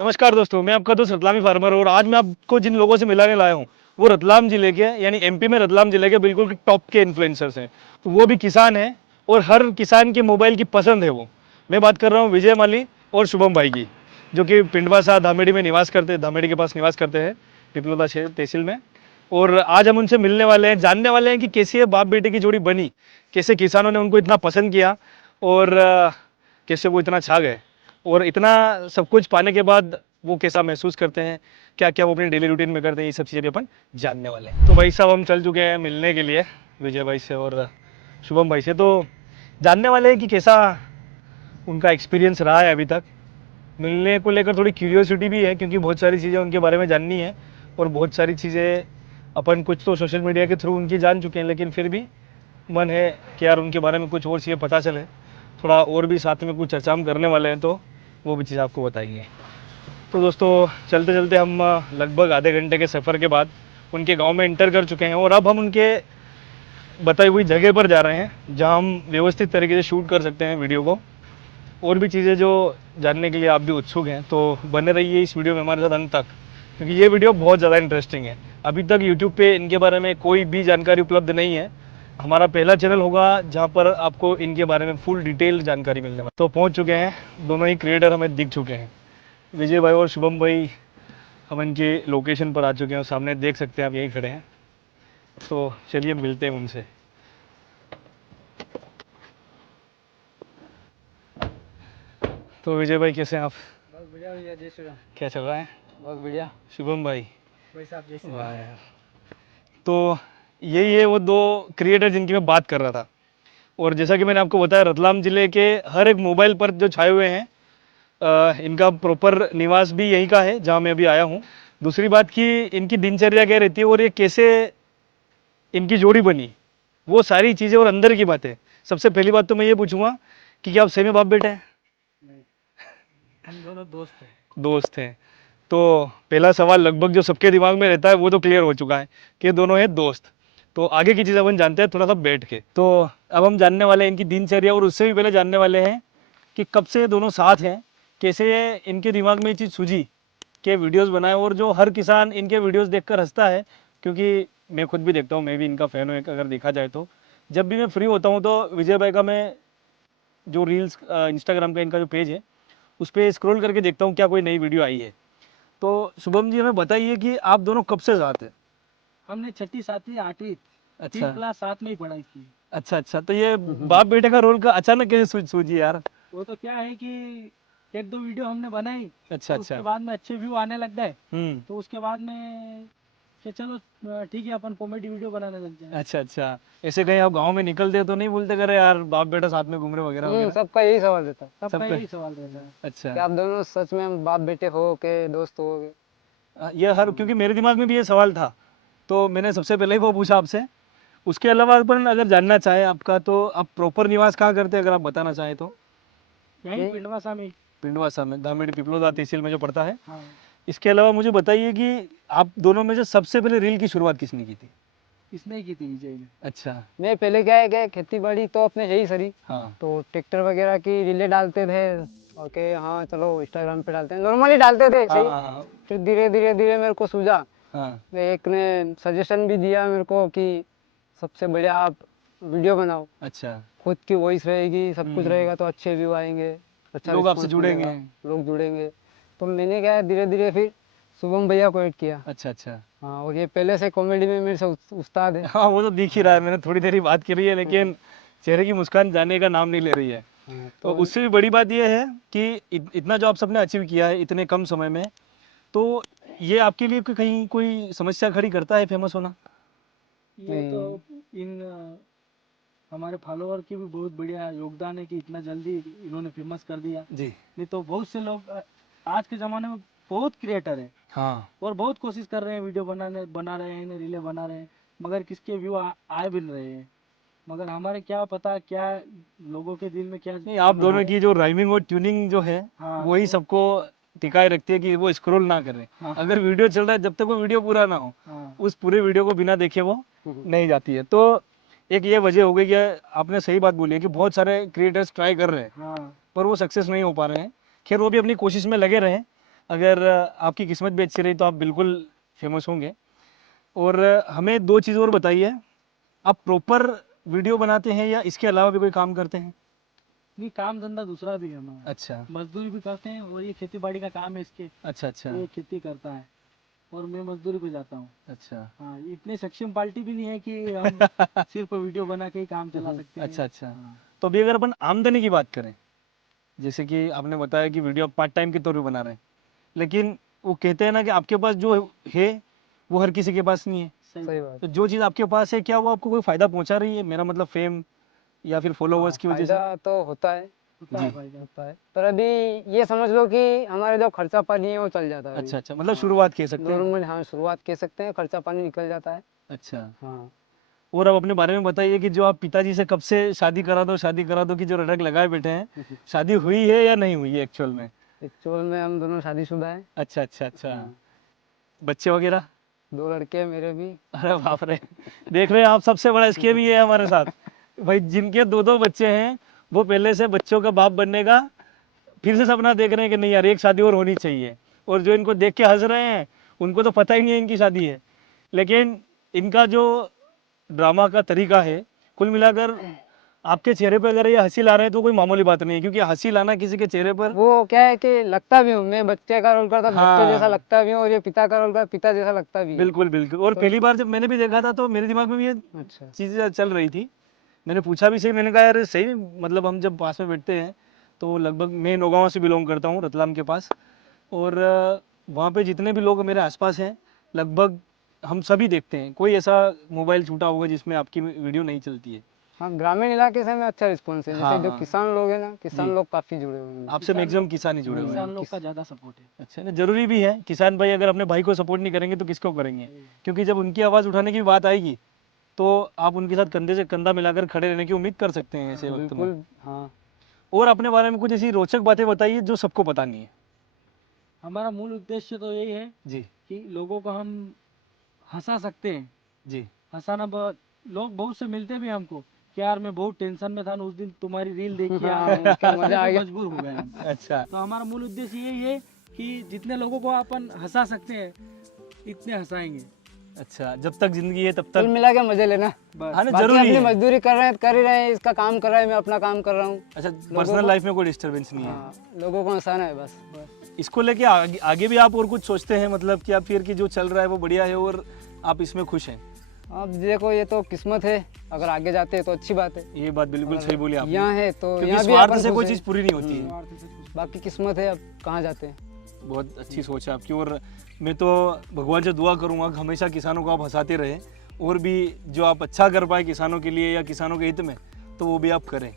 नमस्कार दोस्तों, मैं आपका दोस्त रतलामी फार्मर और आज मैं आपको जिन लोगों से मिलाने लाया हूँ वो रतलाम जिले के यानी एमपी में रतलाम जिले के बिल्कुल टॉप के इन्फ्लुएंसर्स हैं। तो वो भी किसान हैं और हर किसान के मोबाइल की पसंद है वो। मैं बात कर रहा हूँ विजय माली और शुभम भाई की, जो कि पिंडवासा धामेड़ी में निवास करते हैं, धामेड़ी के पास निवास करते हैं, पिपलोदा तहसील में। और आज हम उनसे मिलने वाले हैं, जानने वाले हैं कि कैसे ये बाप बेटे की जोड़ी बनी, कैसे किसानों ने उनको इतना पसंद किया और कैसे वो इतना छा गए, और इतना सब कुछ पाने के बाद वो कैसा महसूस करते हैं, क्या क्या वो अपनी डेली रूटीन में करते हैं, ये सब चीज़ें भी अपन जानने वाले हैं। तो भाई साहब हम चल चुके हैं मिलने के लिए विजय भाई से और शुभम भाई से। तो जानने वाले हैं कि कैसा उनका एक्सपीरियंस रहा है अभी तक। मिलने को लेकर थोड़ी क्यूरियोसिटी भी है क्योंकि बहुत सारी चीज़ें उनके बारे में जाननी है और बहुत सारी चीज़ें अपन कुछ तो सोशल मीडिया के थ्रू उनकी जान चुके हैं, लेकिन फिर भी मन है कि यार उनके बारे में कुछ और चीज़ें पता चले, थोड़ा और भी साथ में कुछ चर्चा हम करने वाले हैं, तो वो भी चीज़ आपको बताएंगे। तो दोस्तों चलते चलते हम लगभग आधे घंटे के सफ़र के बाद उनके गांव में इंटर कर चुके हैं और अब हम उनके बताई हुई जगह पर जा रहे हैं जहां हम व्यवस्थित तरीके से शूट कर सकते हैं वीडियो को। और भी चीज़ें जो जानने के लिए आप भी उत्सुक हैं तो बने रहिए इस वीडियो में हमारे साथ अंत तक, क्योंकि ये वीडियो बहुत ज़्यादा इंटरेस्टिंग है। अभी तक यूट्यूब पे इनके बारे में कोई भी जानकारी उपलब्ध नहीं है। हमारा पहला चैनल होगा जहाँ पर आपको इनके बारे में फुल डिटेल जानकारी मिलने वाली। तो पहुँच चुके हैं, दोनों ही क्रिएटर हमें दिख चुके हैं, विजय भाई और शुभम भाई। हम इनके लोकेशन पर आ चुके हैं, सामने देख सकते हैं आप, यहीं खड़े हैं। तो चलिए मिलते हैं उनसे। तो विजय भाई कैसे हैं आप? बहुत बढ़िया भैया, जय श्री राम। क्या चल रहा है? बहुत बढ़िया शुभम भाई? भाई साहब, जय श्री वाह राम। यार। तो यही है वो दो क्रिएटर जिनकी मैं बात कर रहा था। और जैसा कि मैंने आपको बताया, रतलाम जिले के हर एक मोबाइल पर जो छाए हुए हैं, इनका प्रॉपर निवास भी यहीं का है जहाँ मैं अभी आया हूँ। दूसरी बात कि इनकी दिनचर्या क्या रहती है और ये कैसे इनकी जोड़ी बनी, वो सारी चीज़ें और अंदर की बातें। सबसे पहली बात तो मैं ये पूछूंगा कि क्या आप सही में बाप बेटे हैं? नहीं, हम दोनों दोस्त हैं। दोस्त हैं। तो पहला सवाल लगभग जो सबके दिमाग में रहता है वो तो क्लियर हो चुका है कि दोनों हैं दोस्त। तो आगे की चीज़ अपन जानते हैं थोड़ा सा बैठ के। तो अब हम जानने वाले हैं इनकी दिनचर्या, और उससे भी पहले जानने वाले हैं कि कब से दोनों साथ हैं, कैसे इनके दिमाग में ये चीज़ सूझी कि वीडियोस बनाए। और जो हर किसान इनके वीडियोस देखकर हंसता है, क्योंकि मैं खुद भी देखता हूँ, मैं भी इनका फ़ैन हूँ अगर देखा जाए तो। जब भी मैं फ्री होता हूँ तो विजय भाई का मैं जो रील्स इंस्टाग्राम का इनका जो पेज है उस पर स्क्रॉल करके देखता हूँ क्या कोई नई वीडियो आई है। तो शुभम जी हमें बताइए कि आप दोनों कब से साथ हैं? हमने छठी, सातवीं, आठवीं, अच्छा 3 क्लास साथ में ही पढ़ाई की। अच्छा अच्छा। तो ये बाप बेटे का रोल का अचानक कैसे सूझी यार? वो तो क्या है कि एक दो वीडियो हमने बनाई, अच्छा तो उसके अच्छा। बाद में अच्छे व्यू आने लग गए। हम्म। तो उसके बाद में कि चलो ठीक है, अपन कॉमेडी वीडियो बनाने लग जाए। अच्छा अच्छा। ऐसे कहीं आप गांव में निकलते हो तो नहीं बोलते करे यार बाप बेटा साथ में घूम रहे वगैरह वगैरह? सबका यही सवाल रहता है सबका सबका। यही सवाल रहता है। अच्छा। कि आप दोनों सच में बाप बेटे हो के दोस्त हो के? ये हर, क्योंकि मेरे दिमाग में भी ये सवाल था तो मैंने सबसे पहले ही वो पूछा आपसे। उसके अलावा अपन अगर जानना चाहे आपका, तो आप प्रॉपर निवास कहाँ करते हैं अगर आप बताना चाहें तो? यही यही पिंडवासा में। पिंडवासा में, धामेड़ी पिपलोदा तहसील में जो पड़ता है। हाँ, इसके अलावा मुझे बताइए कि आप दोनों में से सबसे पहले रील की शुरुआत किसने की थी? इसने ही की थी, विजय ने। अच्छा। मैं पहले क्या है कि खेती बाड़ी तो अपने यही सरी, हाँ तो ट्रैक्टर वगैरह की रीलें डालते थे और के हाँ चलो इंस्टाग्राम पे डालते हैं, नॉर्मली डालते थे हाँ सही। हाँ फिर धीरे धीरे धीरे मेरे को सूझा, हाँ। एक ने सजेशन भी दिया मेरे को कि सबसे बढ़िया आप वीडियो बनाओ, अच्छा। खुद की वॉइस रहेगी, सब कुछ हम्म। रहेगा तो अच्छे व्यू आएंगे, अच्छा लोग आपसे रिस्पॉन्स जुड़ेंगे। मिलेगा, लोग जुड़ेंगे। तो मैंने क्या है धीरे धीरे फिर शुभम भैया को ऐड किया। अच्छा अच्छा। हाँ, और ये पहले से कॉमेडी में मेरे से उस्ताद है। हाँ वो तो दिख ही रहा है, मैंने थोड़ी देर ही बात करी है लेकिन चेहरे की मुस्कान जाने का नाम नहीं ले रही है। हाँ, तो तो उससे भी बड़ी बात यह है कि इतना जो आप सबने अचीव किया है इतने कम समय में, तो ये आपके लिए कहीं कोई समस्या खड़ी करता है फेमस होना? ये तो इन हमारे फॉलोअर की भी बहुत बढ़िया योगदान है कि इतना जल्दी इन्होंने फेमस कर दिया। जी। नहीं तो बहुत से लोग आज के ज़माने में बहुत क्रिएटर हैं हाँ और बहुत कोशिश कर रहे हैं, वीडियो बना रहे हैं, रीलें बना रहे हैं, मगर किसके व्यू आए भी नहीं रहे हैं। मगर हमारे क्या पता क्या लोगों के दिल में क्या नहीं, आप चल रहा दोनों है। की जो राइमिंग और ट्यूनिंग जो है हाँ वही सबको टिकाए रखती है कि वो स्क्रॉल ना करें। हाँ अगर वीडियो चल रहा है, जब तक वो वीडियो पूरा ना हो हाँ उस पूरे वीडियो को बिना देखे वो नहीं जाती है। तो एक ये वजह हो गई कि आपने सही बात बोली है कि बहुत सारे क्रिएटर्स ट्राई कर रहे हैं हाँ पर वो सक्सेस नहीं हो पा रहे हैं। खैर वो भी अपनी कोशिश में लगे रहे, अगर आपकी किस्मत भी अच्छी रही तो आप बिल्कुल फेमस होंगे। और हमें दो चीज़ और बताइए, आप प्रॉपर वीडियो बनाते हैं या इसके अलावा भी कोई काम करते हैं? नहीं, काम धंधा दूसरा भी है हमारा। अच्छा मजदूरी भी करते हैं और ये खेती बाड़ी का काम है इसके। अच्छा अच्छा ये खेती करता है और मैं मजदूरी पे जाता हूँ। अच्छा हाँ, इतने सक्षम पार्टी भी नहीं है कि हम सिर्फ वीडियो बना के ही काम चला सकते हैं। अच्छा अच्छा। हाँ। तो अभी अगर अपन आमदनी की बात करें, जैसे कि आपने बताया कि वीडियो आप पार्ट टाइम के तौर पे बना रहे हैं, लेकिन वो कहते हैं ना कि आपके पास जो है वो हर किसी के पास नहीं है। सही सही बात। तो जो चीज़ आपके पास है क्या वो आपको कोई फायदा पहुंचा रही है? मेरा मतलब फेम या फिर फॉलोवर्स की वजह से? फायदा तो होता है, होता जी। है भाई। होता है, पर अभी ये समझ लो कि हमारा जो खर्चा पानी है वो चल जाता है अभी। अच्छा अच्छा, मतलब शुरुआत कह सकते हैं। नॉर्मल, हाँ शुरुआत कह सकते हैं, खर्चा पानी निकल जाता है। अच्छा। हाँ। और अब अपने बारे में बताइए कि जो आप पिताजी से कब से शादी करा दो की जो रटक लगाए बैठे हैं, शादी हुई है या नहीं हुई है एक्चुअल में? एक्चुअल में हम दोनों शादीशुदा हैं। अच्छा अच्छा अच्छा। हाँ। बच्चे वगैरह? 2 लड़के हैं मेरे भी। अरे बाप रे, देख रहे हैं आप, सबसे बड़ा स्कैम ही है हमारे साथ। भाई जिनके दो दो बच्चे हैं वो पहले से बच्चों का बाप बनने का फिर से सपना देख रहे हैं कि नहीं यार एक शादी और होनी चाहिए, और जो इनको देख के हंस रहे हैं उनको तो पता ही नहीं है इनकी शादी है। लेकिन इनका जो ड्रामा का तरीका है, कुल मिलाकर आपके चेहरे पे अगर ये हंसी ला रहे हैं तो कोई मामूली बात नहीं है, क्योंकि हंसी लाना किसी के चेहरे पर। वो क्या है कि लगता भी हूँ मैं बच्चे का रोल करता, बच्चे जैसा हाँ लगता भी हूँ, और ये पिता का रोल करता पिता जैसा लगता भी है। बिल्कुल बिल्कुल। और तो पहली बार जब मैंने भी देखा था तो मेरे दिमाग में भी ये अच्छा। चीज़ें चल रही थी। मैंने पूछा भी सही, मैंने कहा यार सही में, मतलब हम जब पास में बैठते हैं तो लगभग, मैं नौगांव से बिलोंग करता हूँ, रतलाम के पास, और वहाँ पे जितने भी लोग मेरे आसपास हैं लगभग हम सभी देखते हैं, कोई ऐसा मोबाइल छूटा होगा जिसमें आपकी वीडियो नहीं चलती है। हाँ, ग्रामीण इलाके से में अच्छा रिस्पॉन्स है, हाँ जैसे जो हाँ किसान लोग हैं ना, जी, किसान लोग काफी जुड़े हुए हैं। आपसे मैक्सिमम किसान ही जुड़े हुए हैं। किसान लोग का ज्यादा सपोर्ट है। अच्छा ना, जरूरी भी है। किसान भाई अगर अपने भाई को सपोर्ट नहीं करेंगे तो किसको करेंगे? क्योंकि जब उनकी आवाज़ उठाने की बात आएगी तो आप उनके साथ कंधे से कंधा मिलाकर खड़े रहने की उम्मीद कर सकते हैं ऐसे वक्त में। बिल्कुल। हाँ। और अपने बारे में कुछ ऐसी रोचक बातें बताइए जो सबको पता नहीं है। हमारा मूल उद्देश्य तो यही है जी कि लोगों को हम हंसा सकते हैं। जी। हंसाना बहुत, लोग बहुत से मिलते भी हैं हमको कि यार मैं बहुत टेंशन में था ना, उस दिन तुम्हारी रील देखी हाँ, यार, उसका हंसने मजा आ पे गया। मजबूर हो गए हम। अच्छा तो हमारा मूल उद्देश्य यही है कि जितने लोगों को अपन हंसा सकते हैं इतने हंसाएंगे। अच्छा, जब तक जिंदगी है तब कुल तक। मिला के मजे लेना। बस। हाँ ना, बाकी जरूरी अपनी है। मजदूरी कर रहे हैं, कर ही रहे हैं, इसका काम कर रहा है, मैं अपना काम कर रहा हूँ। अच्छा, पर्सनल लाइफ में कोई डिस्टरबेंस नहीं है। हाँ, लोगों को हंसाना है बस। इसको लेके आगे भी आप और कुछ सोचते हैं, मतलब कि आप फिर कि जो चल रहा है वो बढ़िया है और आप इसमें खुश हैं? अब देखो, ये तो किस्मत है, अगर आगे जाते हैं तो अच्छी बात है। ये बात बिल्कुल सही बोली आपने, यहाँ है तो क्योंकि यहाँ भी स्वार्थ अपन से खुश कोई हैं। चीज़ पूरी नहीं होती है। स्वार्थ से कुछ बाकी किस्मत है, अब कहाँ जाते हैं। बहुत अच्छी सोच है आपकी, और मैं तो भगवान से दुआ करूंगा कि हमेशा किसानों को आप हंसाते रहें, और भी जो आप अच्छा कर पाए किसानों के लिए या किसानों के हित में तो वो भी आप करें।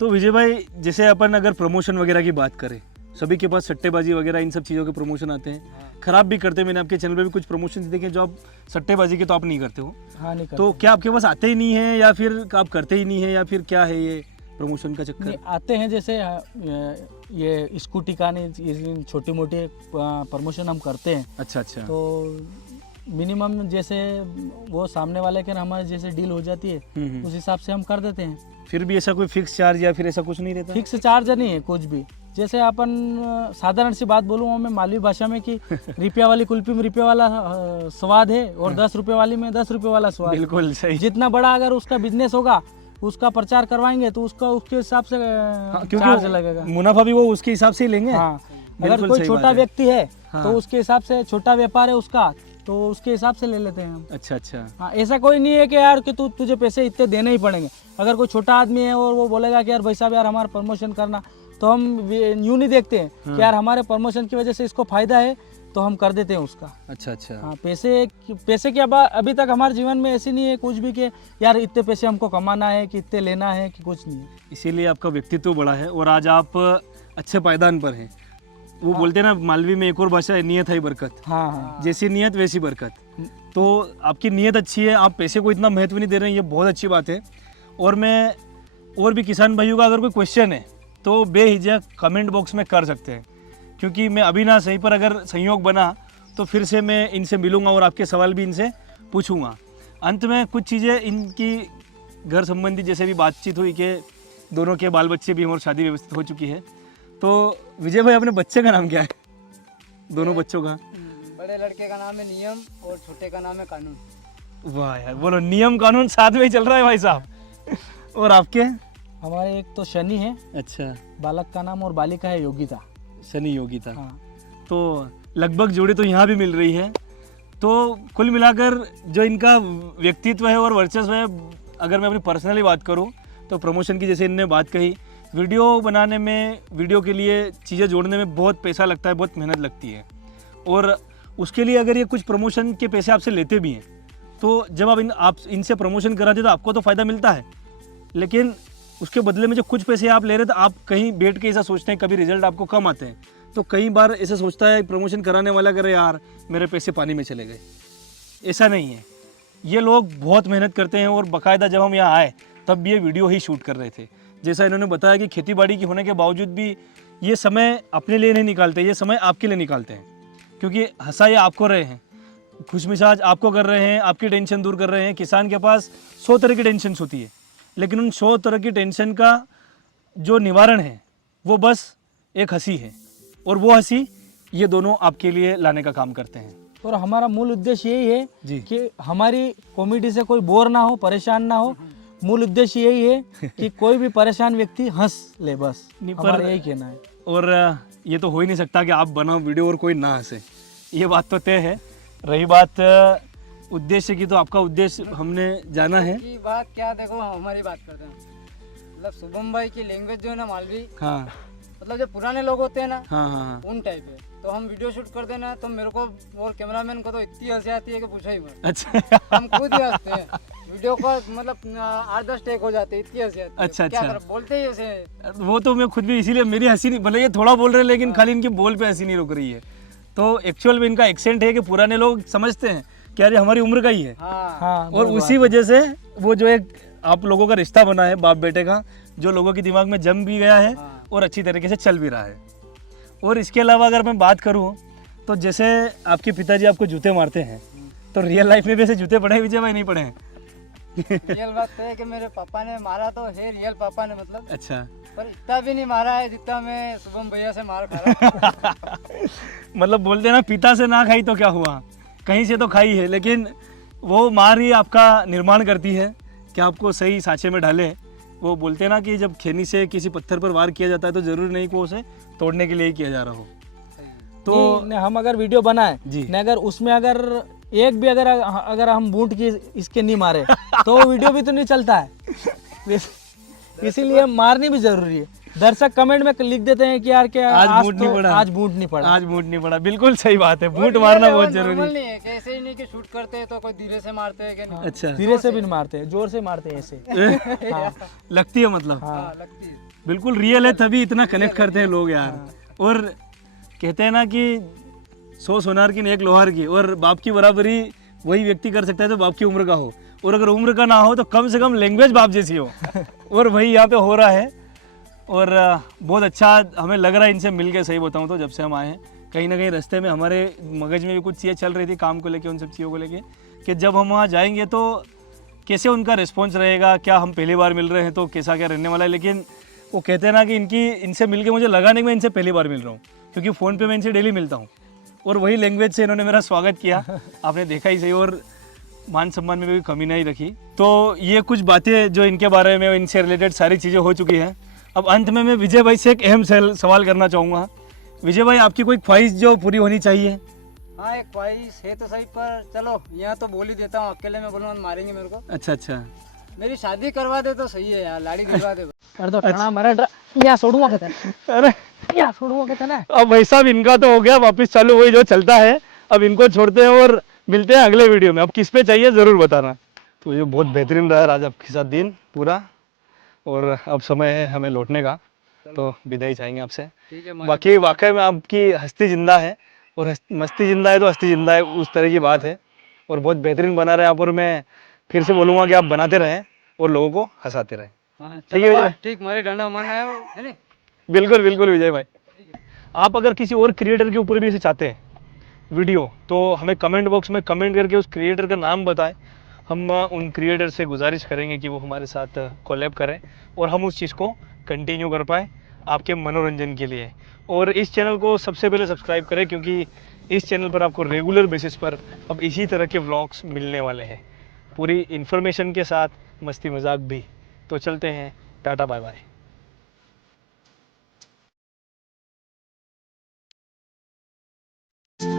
तो विजय भाई, जैसे अपन अगर प्रमोशन वगैरह की बात करें, सभी के पास सट्टेबाजी वगैरह इन सब चीज़ों के प्रमोशन आते हैं, खराब भी करते हैं। मैंने आपके चैनल पे भी कुछ प्रमोशन देखे जो आप सट्टेबाजी के तो आप नहीं करते हो, हाँ नहीं तो क्या आपके पास आते ही नहीं है या फिर आप करते ही नहीं है, या फिर क्या है ये प्रमोशन का चक्कर? नहीं आते हैं, जैसे ये स्कूटी का नहीं, छोटी मोटी प्रमोशन हम करते हैं। अच्छा अच्छा। तो मिनिमम जैसे वो सामने वाले के ना हमारे जैसे डील हो जाती है उस हिसाब से हम कर देते हैं। फिर भी ऐसा कोई फिक्स चार्ज या फिर ऐसा कुछ नहीं रहता? फिक्स चार्ज नहीं है कुछ भी। जैसे अपन साधारण सी बात बोलूँ मैं मालवी भाषा में कि रुपया वाली कुल्फी में रुपये वाला स्वाद है और 10 रुपये वाली में 10 रुपये वाला स्वाद है। बिल्कुल सही। जितना बड़ा अगर उसका बिजनेस होगा उसका प्रचार करवाएंगे तो उसका उसके हिसाब से चार्ज लगेगा। मुनाफा भी वो उसके हिसाब से ही लेंगे। हाँ, अगर बिल्कुल कोई सही छोटा बात है। व्यक्ति है हाँ। तो उसके हिसाब से, छोटा व्यापार है उसका तो उसके हिसाब से ले लेते हैं हम। अच्छा अच्छा। हाँ, ऐसा कोई नहीं है कि यार कि तुझे पैसे इतने देने ही पड़ेंगे। अगर कोई छोटा आदमी है और वो बोलेगा कि यार भाई साहब यार हमारा प्रमोशन करना, तो हम यूँ नहीं देखते हैं कि यार हमारे प्रमोशन की वजह से इसको फायदा है तो हम कर देते हैं उसका। अच्छा अच्छा। हाँ, पैसे की अभी तक हमारे जीवन में ऐसी नहीं है कुछ भी कि यार इतने पैसे हमको कमाना है कि इतने लेना है, कि कुछ नहीं है। इसीलिए आपका व्यक्तित्व बड़ा है और आज आप अच्छे पायदान पर हैं। वो बोलते हैं ना मालवी में एक और भाषा है, नियत है बरकत। हाँ हाँ, जैसी नियत वैसी बरकत। तो आपकी नियत अच्छी है, आप पैसे को इतना महत्व नहीं दे रहे हैं, ये बहुत अच्छी बात है। और मैं और भी किसान भाइयों का अगर कोई क्वेश्चन है तो बेहिचक कमेंट बॉक्स में कर सकते हैं, क्योंकि मैं अभी ना सही पर अगर संयोग बना तो फिर से मैं इनसे मिलूंगा और आपके सवाल भी इनसे पूछूंगा। अंत में कुछ चीज़ें इनकी घर संबंधी जैसे भी बातचीत हुई कि दोनों के बाल बच्चे भी हैं और शादी व्यवस्थित हो चुकी है। तो विजय भाई, अपने बच्चे का नाम क्या है? दोनों बच्चों का? बड़े लड़के का नाम है नियम और छोटे का नाम है कानून। वाह यार, बोलो नियम कानून साथ में ही चल रहा है भाई साहब। और आपके? हमारे एक तो शनि है, अच्छा, बालक का नाम, और बालिका है योगिता। शनि योगिता। हाँ। तो लगभग जोड़ी तो यहाँ भी मिल रही है। तो कुल मिलाकर जो इनका व्यक्तित्व है और वर्चस्व है, अगर मैं अपनी पर्सनली बात करूँ तो प्रमोशन की जैसे इनने बात कही, वीडियो बनाने में, वीडियो के लिए चीज़ें जोड़ने में बहुत पैसा लगता है, बहुत मेहनत लगती है। और उसके लिए अगर ये कुछ प्रमोशन के पैसे आपसे लेते भी हैं, तो जब आप इनसे प्रमोशन कराते तो आपको तो फ़ायदा मिलता है, लेकिन उसके बदले में जो कुछ पैसे आप ले रहे तो आप कहीं बैठ के ऐसा सोचते हैं, कभी रिजल्ट आपको कम आते हैं, तो कई बार ऐसा सोचता है प्रमोशन कराने वाला, करे यार मेरे पैसे पानी में चले गए। ऐसा नहीं है, ये लोग बहुत मेहनत करते हैं। और बाकायदा जब हम यहाँ आए तब भी ये वीडियो ही शूट कर रहे थे। जैसा इन्होंने बताया कि खेतीबाड़ी की होने के बावजूद भी ये समय अपने लिए नहीं निकालते, ये समय आपके लिए निकालते हैं, क्योंकि हंसा ये आपको रहे हैं, खुशमिजाज आपको कर रहे हैं, आपकी टेंशन दूर कर रहे हैं। किसान के पास 100 तरह की टेंशन होती है, लेकिन उन 100 तरह की टेंशन का जो निवारण है वो बस एक हंसी है, और वो हंसी ये दोनों आपके लिए लाने का काम करते हैं। और हमारा मूल उद्देश्य यही है जी। कि हमारी कॉमेडी से कोई बोर ना हो, परेशान ना हो। मूल उद्देश्य यही है कि कोई भी परेशान व्यक्ति हंस ले, बस हमारा यही कहना है। और ये तो हो ही नहीं सकता कि आप बनाओ वीडियो और कोई ना हंसे, ये बात तो तय है। रही बात उद्देश्य की, तो आपका उद्देश्य हमने जाना है। की बात क्या, देखो हमारी बात करते हैं, मतलब शुभम भाई की लैंग्वेज जो है ना मालवी, हाँ मतलब जो पुराने लोग होते हैं ना, हाँ हाँ। उन टाइप है। तो हम वीडियो शूट करते हैं ना, तो मेरे को और कैमरामैन को तो इतनी हंसी आती है कि पूछो ही मत। अच्छा हम खुद ही हंसते हैं, वीडियो को मतलब 8-10 टेक हो जाते हैं, इतनी हंसी आती है। अच्छा, क्या अच्छा। कर, बोलते ही ऐसे। वो तो मैं खुद भी, इसीलिए मेरी हंसी नहीं, भले ये थोड़ा बोल रहे हैं लेकिन खाली इनकी बोल पे हंसी नहीं रुक रही है। तो एक्चुअल में इनका एक्सेंट है कि पुराने लोग समझते हैं कि यार ये हमारी उम्र का ही है। हाँ हाँ, और उसी वजह से वो जो एक आप लोगों का रिश्ता बना है बाप बेटे का, जो लोगों के दिमाग में जम भी गया है और अच्छी तरीके से चल भी रहा है। और इसके अलावा अगर मैं बात करूं तो जैसे आपके पिताजी आपको जूते मारते हैं, तो रियल लाइफ में भी ऐसे जूते पड़े हैं विजय भाई, नहीं पड़े हैं? रियल बात तो है कि मेरे पापा ने मारा तो है, रियल पापा ने मतलब, अच्छा। पर इतना भी नहीं मारा है जितना मैं शुभम भैया से मार खा रहा हूं। मतलब बोलते हैं ना, पिता से ना खाई तो क्या हुआ, कहीं से तो खाई है, लेकिन वो मार ही आपका निर्माण करती है कि आपको सही सांचे में डाले। वो बोलते हैं ना कि जब खेनी से किसी पत्थर पर वार किया जाता है तो जरूरी नहीं कि वो उसे तोड़ने के लिए ही किया जा रहा हो। तो हम अगर वीडियो बनाए जी। ने, अगर उसमें अगर एक भी अगर हम बूट की इसके नहीं मारे तो वो वीडियो भी तो नहीं चलता है। इसीलिए मारनी भी जरूरी है। दर्शक कमेंट में लिख देते हैं कि यार क्या आज बूट नहीं पड़ा, आज बूट नहीं पड़ा, आज बूट नहीं पड़ा। बिल्कुल सही बात है, बूट मारना बहुत जरूरी नॉर्मल है। नहीं है कि ऐसे ही नहीं कि शूट करते हैं तो कोई धीरे से मारते हैं कि नहीं। अच्छा, धीरे से भी नहीं मारते, जोर से मारते हैं ऐसे। हाँ, लगती है मतलब। हाँ लगती है। बिल्कुल रियल है, तभी इतना कनेक्ट करते हैं लोग यार। और कहते हैं ना कि 100 सोनार की 1 लोहार की, और बाप की बराबरी वही व्यक्ति कर सकता है तो बाप की उम्र का हो, और अगर उम्र का ना हो तो कम से कम लैंग्वेज बाप जैसी हो। और वही यहाँ पे हो रहा है। और बहुत अच्छा हमें लग रहा है इनसे मिल के, सही बताऊँ तो जब से हम आए हैं, कहीं ना कहीं रास्ते में हमारे मगज में भी कुछ चीज़ें चल रही थी काम को लेके, उन सब चीज़ों को लेके, कि जब हम वहाँ जाएंगे तो कैसे उनका रिस्पॉन्स रहेगा, क्या हम पहली बार मिल रहे हैं तो कैसा क्या रहने वाला है। लेकिन वो कहते हैं ना कि इनसे मिल के मुझे लगा नहीं मैं इनसे पहली बार मिल रहा हूँ, क्योंकि फ़ोन पे मैं इनसे डेली मिलता हूँ, और वही लैंग्वेज से इन्होंने मेरा स्वागत किया। आपने देखा ही सही, और मान सम्मान में भी कमी नहीं रखी। तो ये कुछ बातें जो इनके बारे में, इनसे रिलेटेड सारी चीज़ें हो चुकी हैं। अब अंत में मैं विजय भाई से एक अहम सवाल करना चाहूँगा। विजय भाई, आपकी कोई ख्वाहिश जो पूरी होनी चाहिए? हाँ एक ख्वाहिश है तो सही, पर चलो यहाँ तो बोल ही देता हूँ, अकेले में बोलूँगा मारेंगे मेरे को। अच्छा अच्छा। मेरी शादी करवा दे तो सही है यार, लाड़ी दिलवा दे। कर दो ठाणा मरे या छोड़ूंगा कहता है, अरे या छोड़ूंगा कहता है ना। अब भाई साहब इनका तो हो गया, वापस चालू वही जो चलता है। अब इनको छोड़ते हैं और मिलते हैं अगले वीडियो में। अब किस पे चाहिए ज़रूर बताना। तो ये बहुत बेहतरीन रहा आज आपके साथ दिन पूरा, और अब समय है हमें लौटने का, तो विदाई चाहेंगे आपसे। ठीक है। बाकी वाकई में आपकी हस्ती जिंदा है, और मस्ती जिंदा है तो हस्ती जिंदा है, उस तरह की बात है। और बहुत बेहतरीन बना रहे आप, और मैं फिर से बोलूँगा कि आप बनाते रहें और लोगों को हंसाते रहें। ठीक है विजय भाई? ठीक, मेरे डंडा मारना है नहीं? बिल्कुल बिल्कुल विजय भाई। आप अगर किसी और क्रिएटर के ऊपर भी ऐसे चाहते हैं वीडियो, तो हमें कमेंट बॉक्स में कमेंट करके उस क्रिएटर का नाम बताएं। हम उन क्रिएटर से गुजारिश करेंगे कि वो हमारे साथ कोलैब करें, और हम उस चीज़ को कंटिन्यू कर पाए आपके मनोरंजन के लिए। और इस चैनल को सबसे पहले सब्सक्राइब करें, क्योंकि इस चैनल पर आपको रेगुलर बेसिस पर अब इसी तरह के व्लॉग्स मिलने वाले हैं, पूरी इन्फॉर्मेशन के साथ, मस्ती मजाक भी। तो चलते हैं, टाटा बाय बाय।